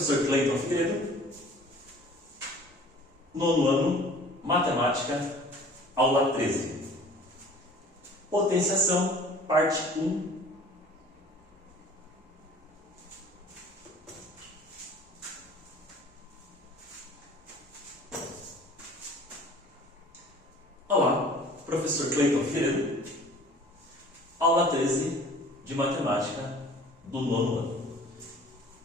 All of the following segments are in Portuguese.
Professor Cleiton Figueiredo, nono ano, Matemática, aula 13. Potenciação, parte 1. Olá, professor Cleiton Figueiredo, aula 13 de Matemática do nono ano.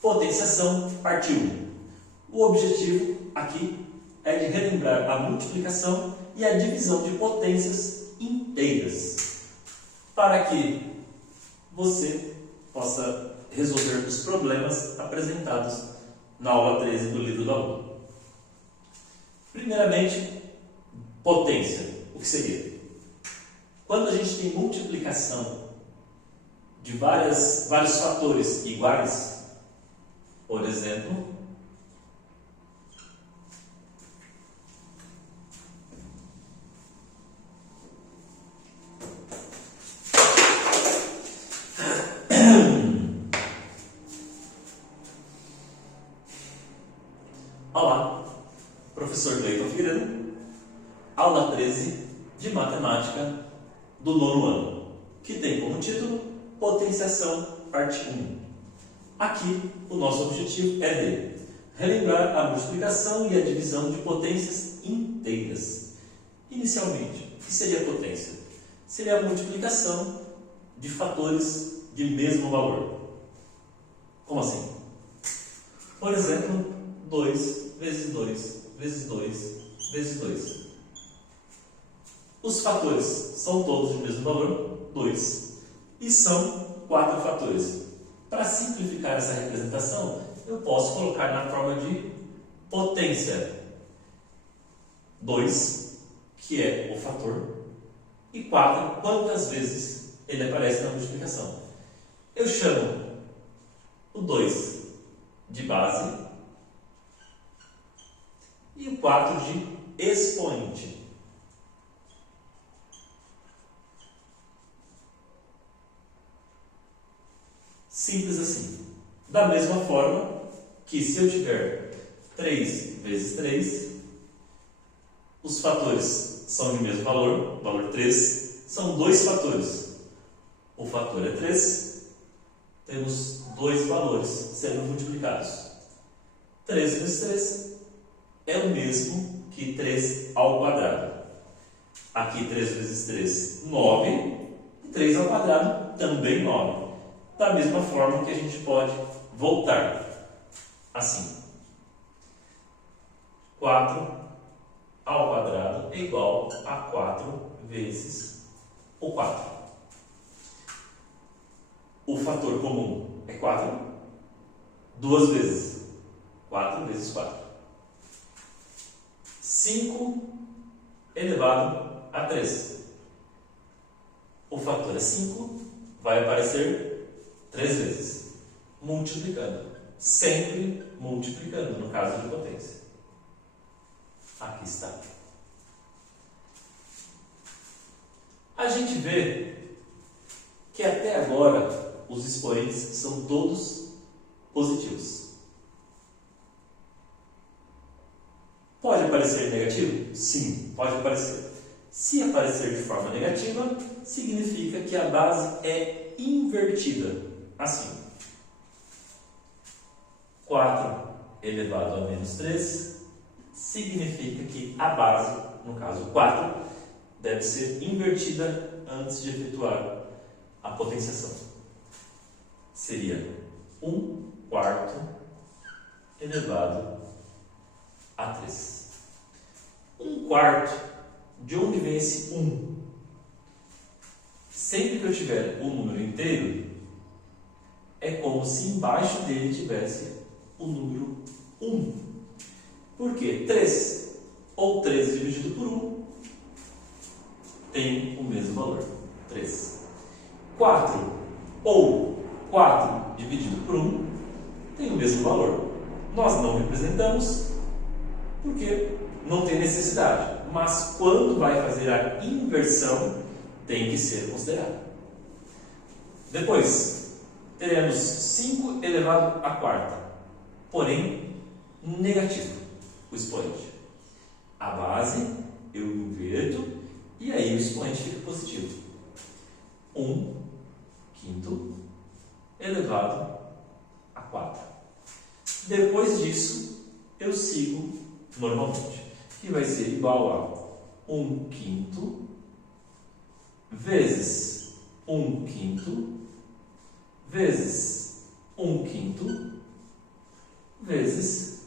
Potenciação, parte 1. O objetivo aqui é de relembrar a multiplicação e a divisão de potências inteiras, para que você possa resolver os problemas apresentados na aula 13 do livro do aluno. Primeiramente, potência. O que seria? Quando a gente tem multiplicação de vários fatores iguais, por exemplo, olá, professor Cleiton Figueiredo, aula 13 de Matemática do nono ano, que tem como título Potenciação, parte 1. Aqui, o nosso objetivo é de relembrar a multiplicação e a divisão de potências inteiras. Inicialmente, o que seria potência? Seria a multiplicação de fatores de mesmo valor. Como assim? Por exemplo, 2 vezes 2 vezes 2 vezes 2. Os fatores são todos de mesmo valor, 2. E são 4 fatores. Para simplificar essa representação, eu posso colocar na forma de potência 2, que é o fator, e 4, quantas vezes ele aparece na multiplicação. Eu chamo o 2 de base e o 4 de expoente. Simples assim. Da mesma forma que se eu tiver 3 vezes 3, os fatores são de mesmo valor, valor 3, são 2 fatores. O fator é 3, temos 2 valores sendo multiplicados. 3 vezes 3 é o mesmo que 3 ao quadrado. Aqui 3 vezes 3, 9, e 3 ao quadrado também 9. Da mesma forma que a gente pode voltar assim: 4 ao quadrado é igual a 4 vezes o 4. O fator comum é 4, 2 vezes 4 vezes 4. 5 elevado a 3. O fator é 5, vai aparecer 3 vezes, multiplicando, sempre multiplicando, no caso de potência. Aqui está. A gente vê que até agora os expoentes são todos positivos. Pode aparecer negativo? Sim, pode aparecer. Se aparecer de forma negativa, significa que a base é invertida. Assim, 4 elevado a menos 3 significa que a base, no caso 4, deve ser invertida antes de efetuar a potenciação. Seria 1/4 elevado a 3. 1/4, de onde vem esse 1? Sempre que eu tiver um número inteiro, é como se embaixo dele tivesse o número 1. Por quê? 3 ou 13 dividido por 1 tem o mesmo valor, 3. 4 ou 4 dividido por 1 tem o mesmo valor. Nós não representamos porque não tem necessidade, mas quando vai fazer a inversão tem que ser considerado. Depois, teremos 5 elevado à quarta. porém negativo, o expoente. A base eu inverto e aí o expoente fica positivo. 1/5 elevado a 4. Depois disso, eu sigo normalmente, que vai ser igual a 1/5 vezes 1/5 vezes 1/5 vezes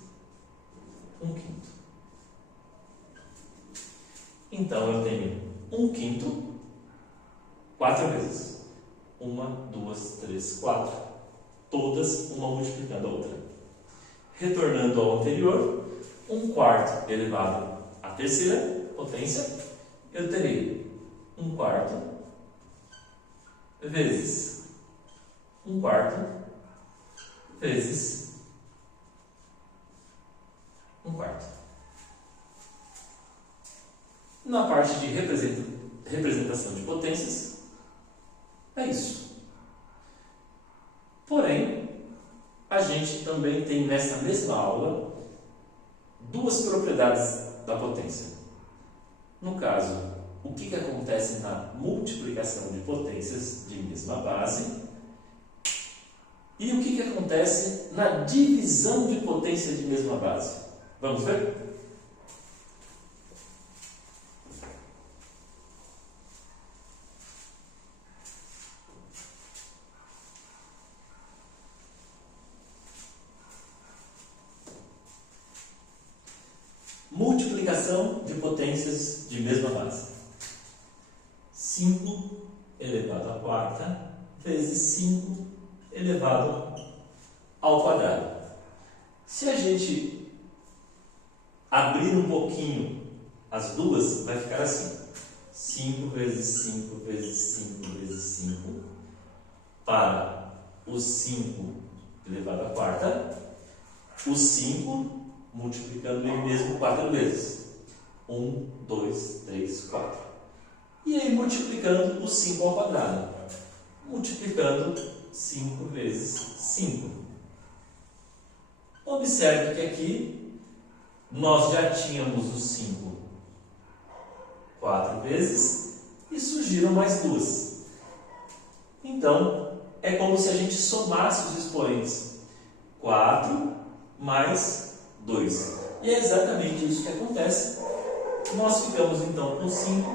1/5. Então, eu tenho 1/5 4 vezes. 1, 2, 3, 4. Todas, uma multiplicando a outra. Retornando ao anterior, 1/4 elevado à terceira potência, eu terei 1/4 vezes 1/4 vezes 1/4. Na parte de representação de potências, é isso. Porém, a gente também tem nessa mesma aula duas propriedades da potência. No caso, o que acontece na multiplicação de potências de mesma base e o que acontece na divisão de potência de mesma base. Vamos ver? Multiplicação de potências de mesma base. 5 elevado à quarta vezes 5 elevado ao quadrado. Se a gente abrir um pouquinho as duas, vai ficar assim. 5 vezes 5 vezes 5 vezes 5 para o 5 elevado à quarta, o 5 multiplicando ele mesmo 4 vezes. 1, 2, 3, 4. E aí multiplicando o 5 ao quadrado. Multiplicando 5 vezes 5. Observe que aqui nós já tínhamos o 5 4 vezes e surgiram mais duas. Então, é como se a gente somasse os expoentes. 4 mais 2. E é exatamente isso que acontece. Nós ficamos então com 5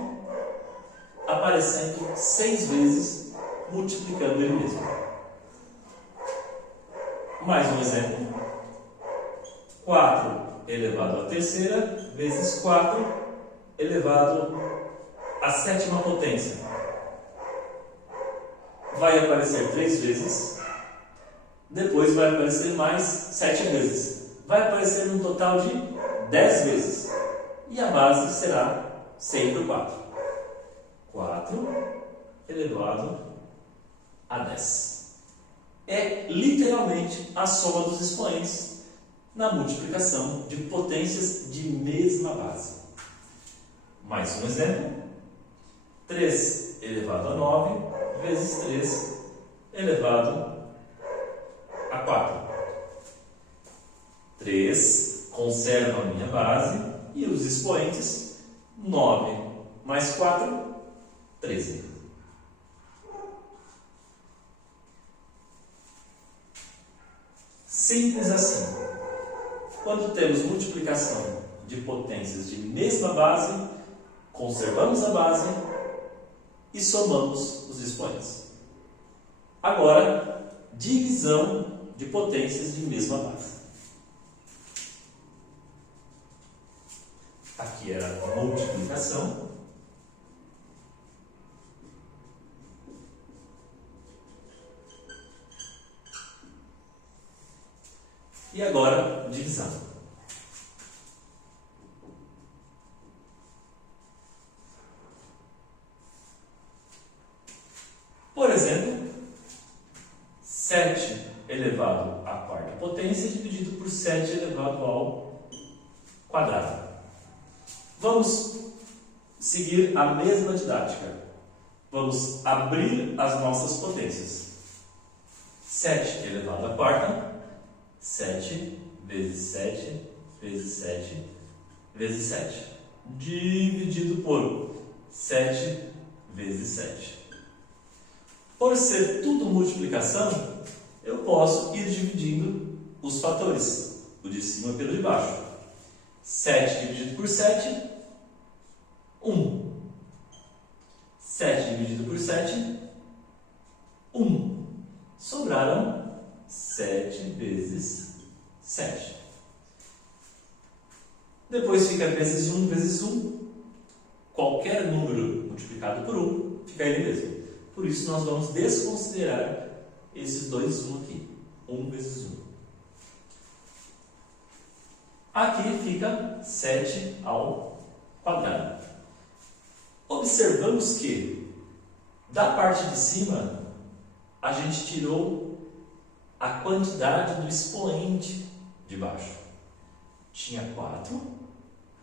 aparecendo 6 vezes, multiplicando ele mesmo. Mais um exemplo. 4 elevado à terceira vezes 4 elevado à sétima potência. Vai aparecer 3 vezes. Depois vai aparecer mais 7 vezes. Vai aparecer um total de 10 vezes. E a base será sempre o 4. 4 elevado a 10. É literalmente a soma dos expoentes na multiplicação de potências de mesma base. Mais um exemplo. 3 elevado a 9 vezes 3 elevado a 4. 3 conserva a minha base e os expoentes. 9 mais 4, 13. Simples assim. Quando temos multiplicação de potências de mesma base, conservamos a base e somamos os expoentes. Agora, divisão de potências de mesma base. Aqui era a multiplicação. E agora, divisão. Por exemplo, 7 elevado à quarta potência dividido por 7 elevado ao quadrado. Vamos seguir a mesma didática. Vamos abrir as nossas potências. 7 elevado à quarta, 7 vezes 7 vezes 7 vezes 7, dividido por 7 vezes 7. Por ser tudo multiplicação, eu posso ir dividindo os fatores, o de cima pelo de baixo. 7 dividido por 7, 1. 7 dividido por 7, 1. Sobraram 7 vezes 7. Depois fica vezes 1 vezes 1. Qualquer número multiplicado por 1 fica ele mesmo. Por isso, nós vamos desconsiderar esses dois 1 aqui. 1 vezes 1. Aqui fica 7 ao quadrado. Observamos que, da parte de cima, a gente tirou a quantidade do expoente de baixo. Tinha 4,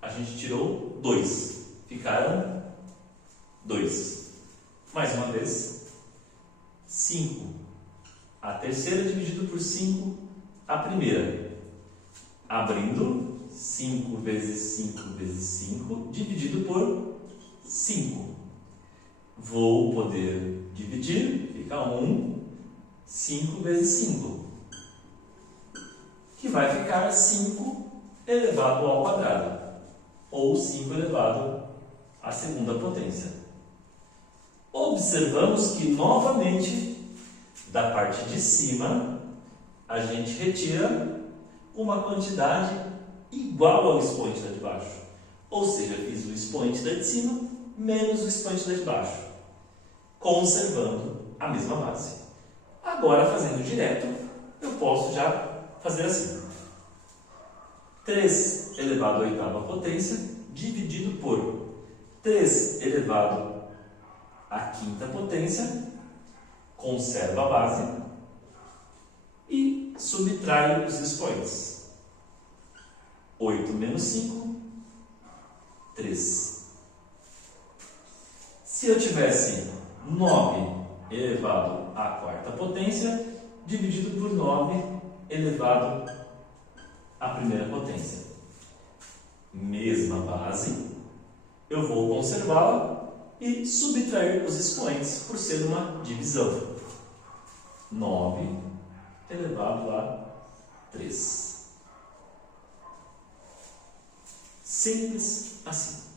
a gente tirou 2. Ficaram 2. Mais uma vez, 5. A terceira dividido por 5, a primeira. Abrindo, 5 vezes 5 vezes 5, dividido por 5. Vou poder dividir, fica 1, 5 vezes 5, que vai ficar 5 elevado ao quadrado, ou 5 elevado à segunda potência. Observamos que, novamente, da parte de cima, a gente retira uma quantidade igual ao expoente da de baixo. Ou seja, fiz o expoente da de cima menos o expoente da de baixo, conservando a mesma base. Agora, fazendo direto, eu posso já fazer assim. 3 elevado à oitava potência, dividido por 3 elevado à quinta potência, conserva a base e subtrai os expoentes. 8 menos 5, 3. Se eu tivesse 9 elevado à quarta potência, dividido por 9 elevado à primeira potência. Mesma base, eu vou conservá-la e subtrair os expoentes, por ser uma divisão. 9 elevado a 3. Simples assim.